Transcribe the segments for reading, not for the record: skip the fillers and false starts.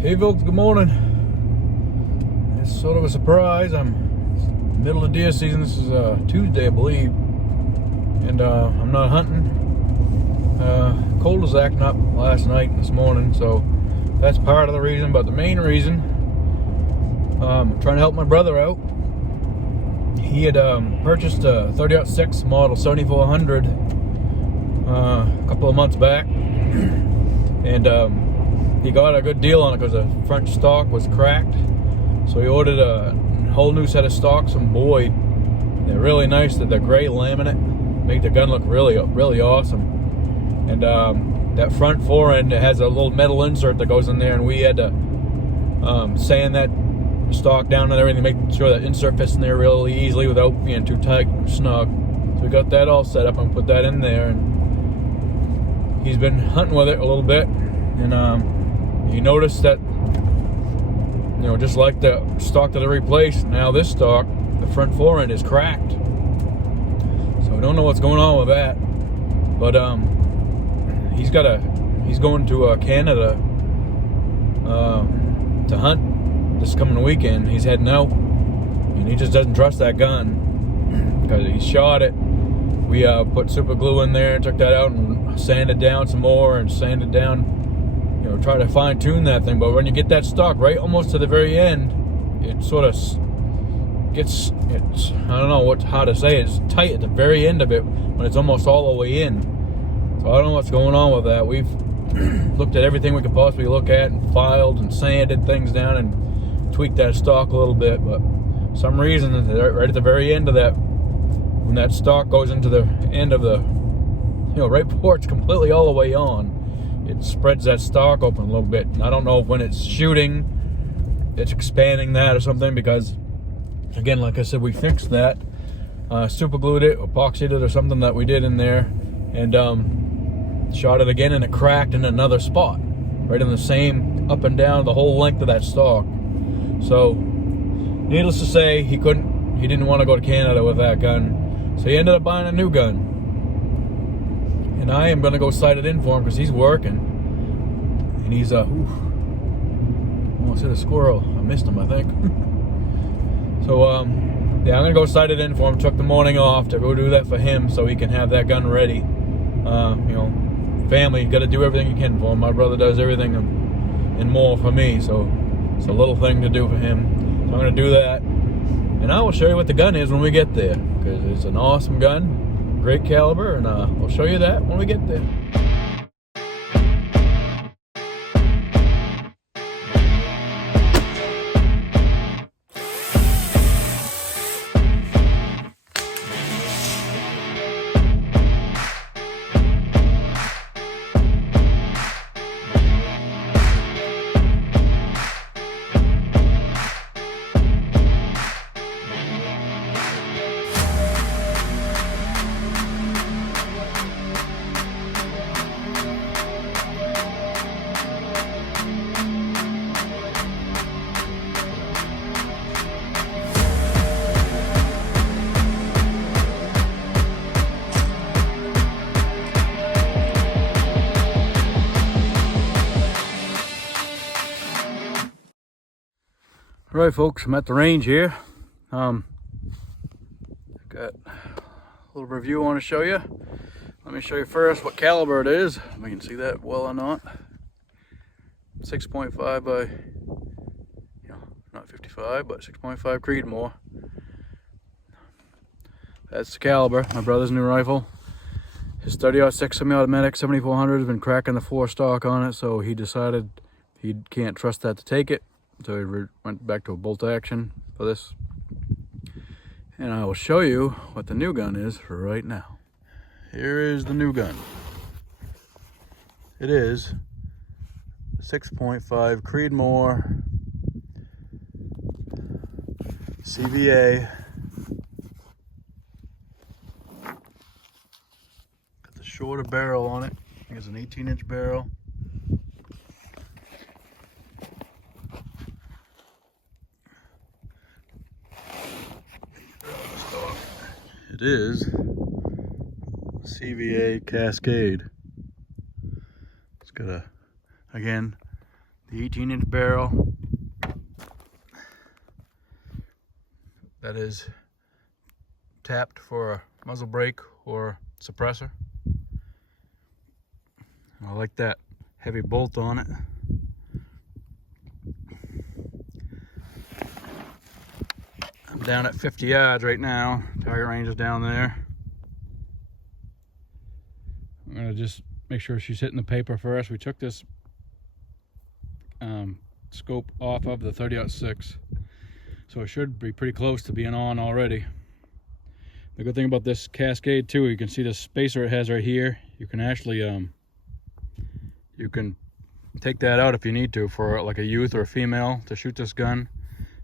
Hey folks, good morning. It's sort of a surprise. I'm middle of deer season. This is Tuesday, I believe, and I'm not hunting. Cold was acting up last night and this morning, so that's part of the reason. But the main reason, I'm trying to help my brother out. He had purchased a 30-06 model 7400 a couple of months back, and he got a good deal on it because the front stock was cracked. So he ordered a whole new set of stocks from Boyd. They're really nice. They're gray laminate. Make the gun look really awesome. And that front fore end, it has a little metal insert that goes in there, and we had to sand that stock down and everything, make sure that insert fits in there really easily without being too tight and snug. So we got that all set up and put that in there, and he's been hunting with it a little bit, and he noticed that, just like the stock that I replaced, now this stock, the front fore end is cracked. So I don't know what's going on with that. But he's going to Canada to hunt this coming weekend. He's heading out, and he just doesn't trust that gun because he shot it. We put super glue in there, took that out and sanded down some more and sanded down. Try to fine tune that thing, but when you get that stock right almost to the very end, it sort of gets, I don't know how to say it, it's tight at the very end of it when it's almost all the way in. So I don't know what's going on with that. We've looked at everything we could possibly look at and filed and sanded things down and tweaked that stock a little bit, but for some reason, right at the very end of that, when that stock goes into the end of the, right before it's completely all the way on, it spreads that stock open a little bit. And I don't know if when it's shooting, it's expanding that or something, because, again, like I said, we fixed that. Super glued it, epoxied it or something that we did in there, and shot it again, and it cracked in another spot, right in the same, up and down the whole length of that stock. So, needless to say, he didn't want to go to Canada with that gun, so he ended up buying a new gun. And I am going to go sight it in for him because he's working. And he's, almost hit a squirrel. I missed him, I think. So, yeah, I'm going to go sight it in for him. Took the morning off to go do that for him so he can have that gun ready. Family, you got to do everything you can for him. My brother does everything and more for me. So, it's a little thing to do for him. So I'm going to do that. And I will show you what the gun is when we get there, because it's an awesome gun. Great caliber, and we'll show you that when we get there. All right, folks, I'm at the range here. Got a little review I want to show you. Let me show you first what caliber it is, if we can see that well or not. 6.5 by, not 55, but 6.5 Creedmore. That's the caliber. My brother's new rifle. His 30-06 semi-automatic 7400 has been cracking the forestock on it, so he decided he can't trust that to take it. So he went back to a bolt action for this. And I will show you what the new gun is for right now. Here is the new gun. It is 6.5 Creedmore CVA. Got the shorter barrel on it. I think it's an 18-inch barrel. It is CVA Cascade. It's got a, again, The 18-inch barrel that is tapped for a muzzle brake or suppressor. I like that heavy bolt on it. I'm down at 50 yards right now. Target range is down there. I'm gonna just make sure she's hitting the paper first. We took this scope off of the 30-06, so it should be pretty close to being on already. The good thing about this Cascade too, you can see the spacer it has right here. You can actually you can take that out if you need to for like a youth or a female to shoot this gun,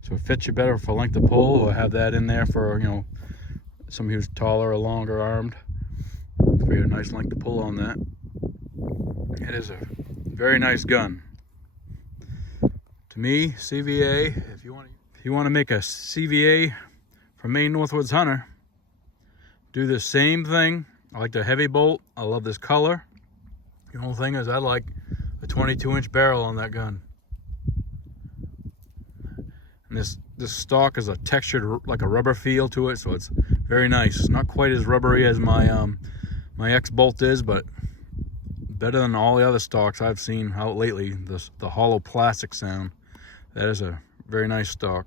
so it fits you better for length of pull, or have that in there for, you know, somebody who's taller or longer armed, for your nice length of pull on that. It is a very nice gun. To me, CVA, if you want to make a CVA from Maine North Woods Hunter, do the same thing. I like the heavy bolt. I love this color. The only thing is I like a 22-inch barrel on that gun. And this stock is a textured, like a rubber feel to it, so it's very nice. It's not quite as rubbery as my my X bolt is, but better than all the other stocks I've seen out lately. The hollow plastic sound. That is a very nice stock.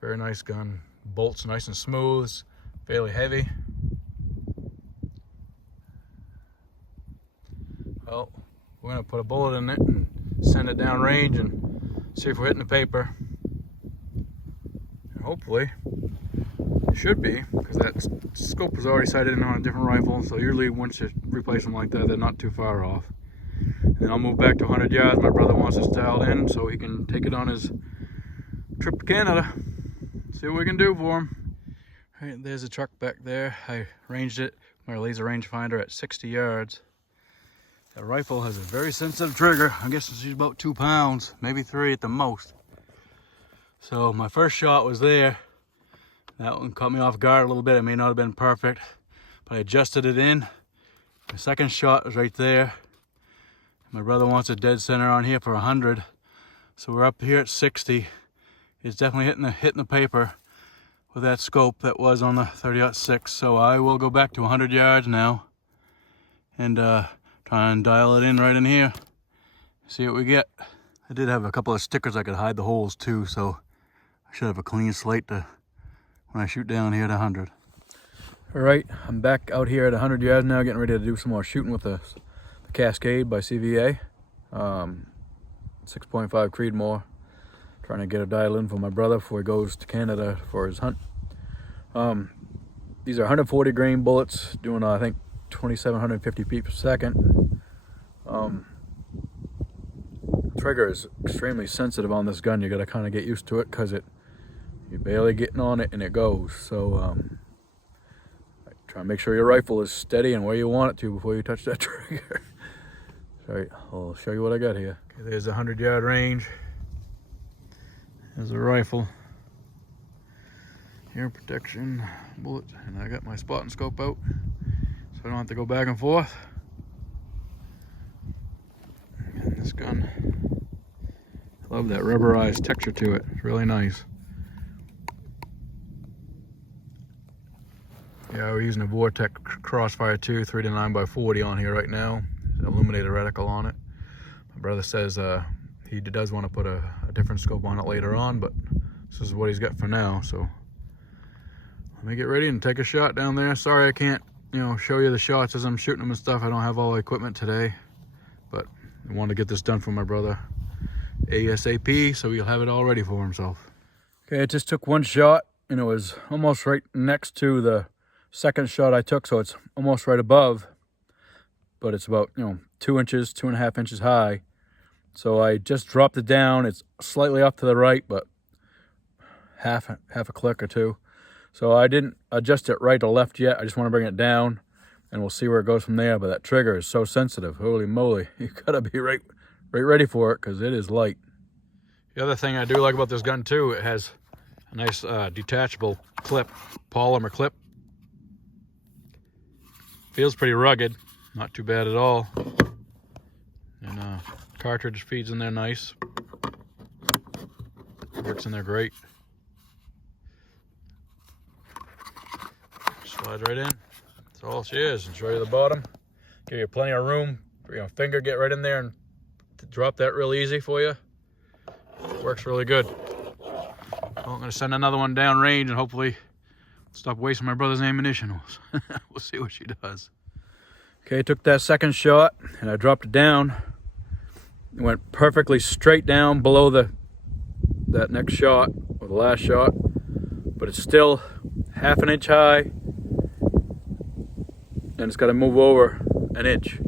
Very nice gun. Bolts nice and smooth, fairly heavy. Well, we're gonna put a bullet in it and send it down range and see if we're hitting the paper. And hopefully, it should be, because that scope was already sighted in on a different rifle, so usually once you replace them like that, they're not too far off. And I'll move back to 100 yards. My brother wants this dialed in so he can take it on his trip to Canada. See what we can do for him. All right, there's a truck back there. I ranged it, my laser rangefinder, at 60 yards. That rifle has a very sensitive trigger. I guess she's about 2 pounds, maybe 3 at the most. So my first shot was there. That one caught me off guard a little bit. It may not have been perfect, but I adjusted it in. The second shot was right there. My brother wants a dead center on here for 100. So we're up here at 60. It's definitely hitting the paper with that scope that was on the 30-06. So I will go back to 100 yards now and try and dial it in right in here. See what we get. I did have a couple of stickers I could hide the holes too, so I should have a clean slate to when I shoot down here at 100. All right, I'm back out here at 100 yards now, getting ready to do some more shooting with the Cascade by CVA. 6.5 Creedmore. Trying to get a dial in for my brother before he goes to Canada for his hunt. These are 140 grain bullets, doing I think 2,750 feet per second. Trigger is extremely sensitive on this gun. You got to kind of get used to it, because you're barely getting on it and it goes. So try and make sure your rifle is steady and where you want it to before you touch that trigger. Sorry, I'll show you what I got here. Okay, there's a 100-yard range. There's a rifle. Ear protection, bullet, and I got my spot and scope out, so I don't have to go back and forth. And this gun, I love that rubberized texture to it. It's really nice. Yeah, we're using a Vortex Crossfire 2 3-9x40 on here right now. Illuminated reticle on it. My brother says he does want to put a different scope on it later on, but this is what he's got for now. So let me get ready and take a shot down there. Sorry I can't, show you the shots as I'm shooting them and stuff. I don't have all the equipment today, but I wanted to get this done for my brother ASAP, so he'll have it all ready for himself. Okay, it just took one shot, and it was almost right next to the second shot I took, so it's almost right above, but it's about 2 inches, 2.5 inches high. So I just dropped it down. It's slightly off to the right, but half a click or two. So I didn't adjust it right or left yet. I just want to bring it down, and we'll see where it goes from there. But that trigger is so sensitive. Holy moly. You gotta be right ready for it, because it is light. The other thing I do like about this gun too, it has a nice detachable clip, polymer clip. Feels pretty rugged, not too bad at all. And cartridge feeds in there nice. Works in there great. Slides right in. That's all she is. And show you the bottom. Give you plenty of room for your finger, get right in there and drop that real easy for you. Works really good. Well, I'm gonna send another one down range and hopefully stop wasting my brother's ammunition. We'll see what she does. Okay, took that second shot and I dropped it down. It went perfectly straight down below that next shot, or the last shot, but it's still half an inch high and it's got to move over an inch.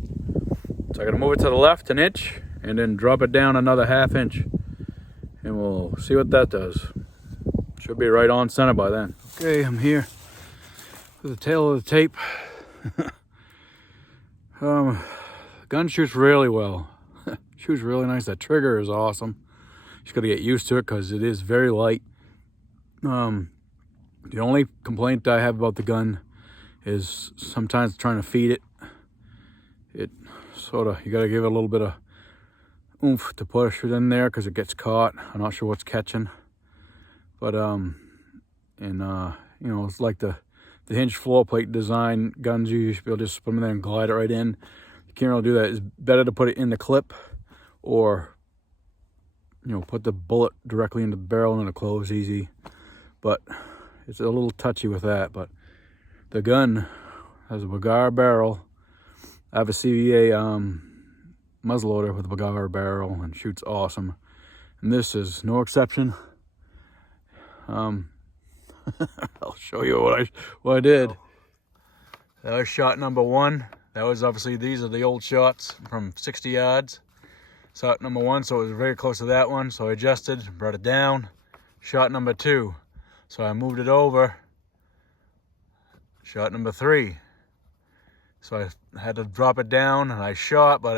So I got to move it to the left an inch and then drop it down another half inch, and we'll see what that does. Should be right on center by then. Okay, I'm here with the tail of the tape. Gun shoots really well. Shoots really nice. That trigger is awesome. Just got to get used to it because it is very light. The only complaint I have about the gun is sometimes trying to feed it. It sort of, you got to give it a little bit of oomph to push it in there because it gets caught. I'm not sure what's catching. But, you know, it's like the hinge floor plate design guns. You should be able to just put them in there and glide it right in. You can't really do that. It's better to put it in the clip, or, you know, put the bullet directly into the barrel and it'll close easy. But it's a little touchy with that. But the gun has a Bagar barrel. I have a CVA muzzleloader with a Bagar barrel and shoots awesome. And this is no exception. I'll show you what I did. That was shot number one. That was obviously, these are the old shots from 60 yards. Shot number one, so it was very close to that one. So I adjusted, brought it down. Shot number two. So I moved it over. Shot number three. So I had to drop it down and I shot, but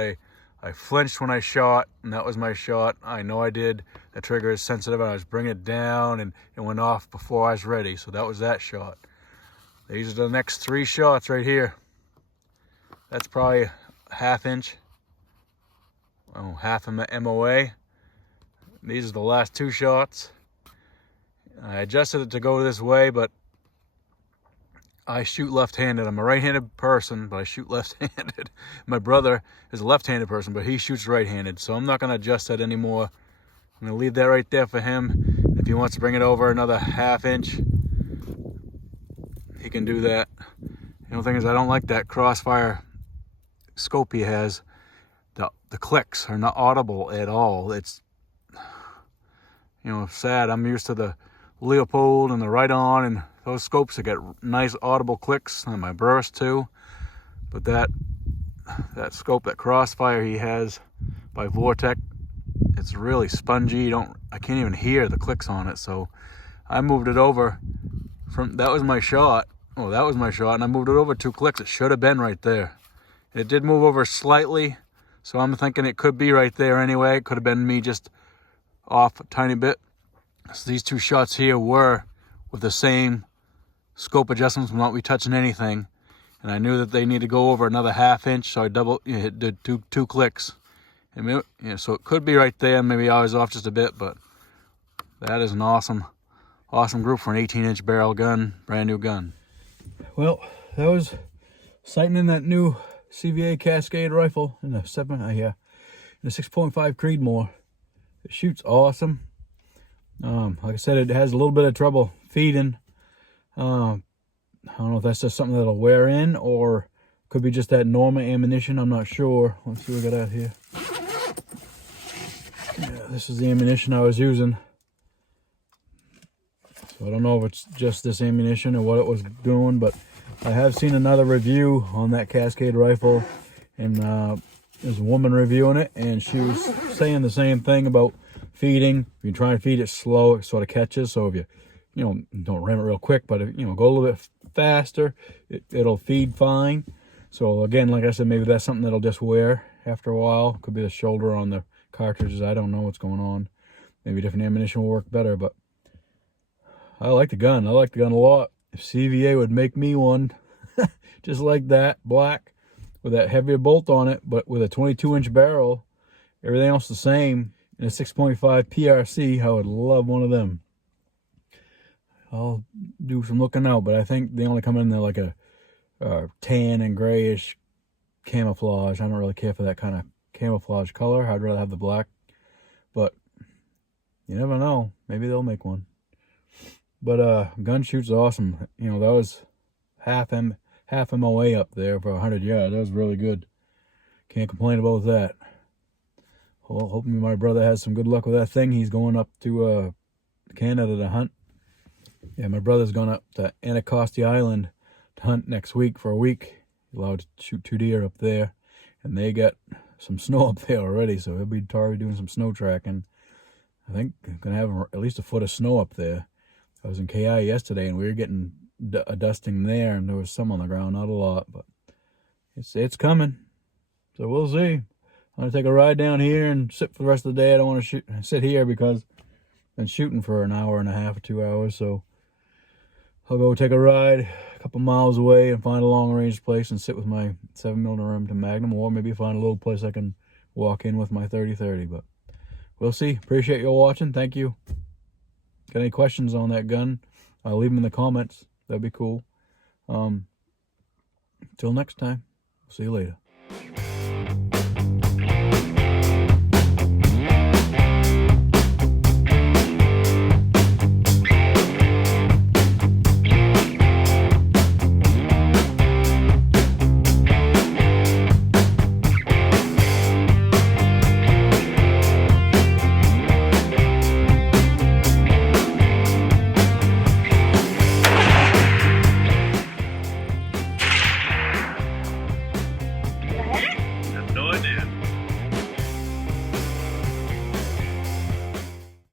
I flinched when I shot, and that was my shot. I know I did. The trigger is sensitive, and I was bringing it down, and it went off before I was ready. So that was that shot. These are the next three shots right here. That's probably a half inch. Oh, half a MOA. These are the last two shots. I adjusted it to go this way, but I shoot left-handed. I'm a right-handed person, but I shoot left-handed. My brother is a left-handed person, but he shoots right-handed, so I'm not going to adjust that anymore. I'm going to leave that right there for him. If he wants to bring it over another half inch, he can do that. The only thing is, I don't like that crossfire scope he has. The clicks are not audible at all. It's, you know, sad. I'm used to the Leopold and the Right On and those scopes that get nice audible clicks, and my burst too. But that scope, that crossfire he has by Vortex, it's really spongy. I can't even hear the clicks on it. So I moved it over from, that was my shot. Oh, that was my shot, and I moved it over 2 clicks. It should have been right there. It did move over slightly, so I'm thinking it could be right there anyway. It could have been me just off a tiny bit. So these 2 shots here were with the same scope adjustments without me touching anything, and I knew that they need to go over another half inch, so I did two clicks, and maybe, so it could be right there. Maybe I was off just a bit, but that is an awesome group for an 18-inch barrel gun, brand new gun. Well, that was sighting in that new CVA Cascade rifle in the 6.5 Creedmore. It shoots awesome. Like I said, it has a little bit of trouble feeding. I don't know if that's just something that'll wear in, or could be just that normal ammunition. I'm not sure. Let's see what we got out here. Yeah, this is the ammunition I was using. So I don't know if it's just this ammunition or what it was doing, but I have seen another review on that Cascade rifle, and there's a woman reviewing it, and she was saying the same thing about feeding. If you try and feed it slow, it sort of catches. So if you don't ram it real quick, but if, go a little bit faster, it'll feed fine. So again, like I said, maybe that's something that'll just wear after a while. Could be the shoulder on the cartridges. I don't know what's going on. Maybe different ammunition will work better, but I like the gun. I like the gun a lot. If CVA would make me one just like that, black, with that heavier bolt on it, but with a 22-inch barrel, Everything else the same. And a 6.5 PRC, I would love one of them. I'll do some looking out, but I think they only come in there like a tan and grayish camouflage. I don't really care for that kind of camouflage color. I'd rather have the black, but you never know. Maybe they'll make one. But gun shoot's awesome. You know, that was half MOA up there for 100 yards. That was really good. Can't complain about that. Well, hoping my brother has some good luck with that thing. He's going up to Canada to hunt. Yeah, my brother's going up to Anticosti Island to hunt next week for a week. He's allowed to shoot 2 deer up there. And they got some snow up there already, so he'll be probably doing some snow tracking. I think I'm going to have at least a foot of snow up there. I was in KI yesterday, and we were getting a dusting there, and there was some on the ground, not a lot, but it's coming. So we'll see. I'm going to take a ride down here and sit for the rest of the day. I don't want to sit here because I've been shooting for an hour and a half or 2 hours, so I'll go take a ride a couple miles away and find a long-range place and sit with my 7mm Remington Magnum, or maybe find a little place I can walk in with my 30-30, but we'll see. Appreciate you all watching. Thank you. Got any questions on that gun? Leave them in the comments. That'd be cool. Until next time. See you later.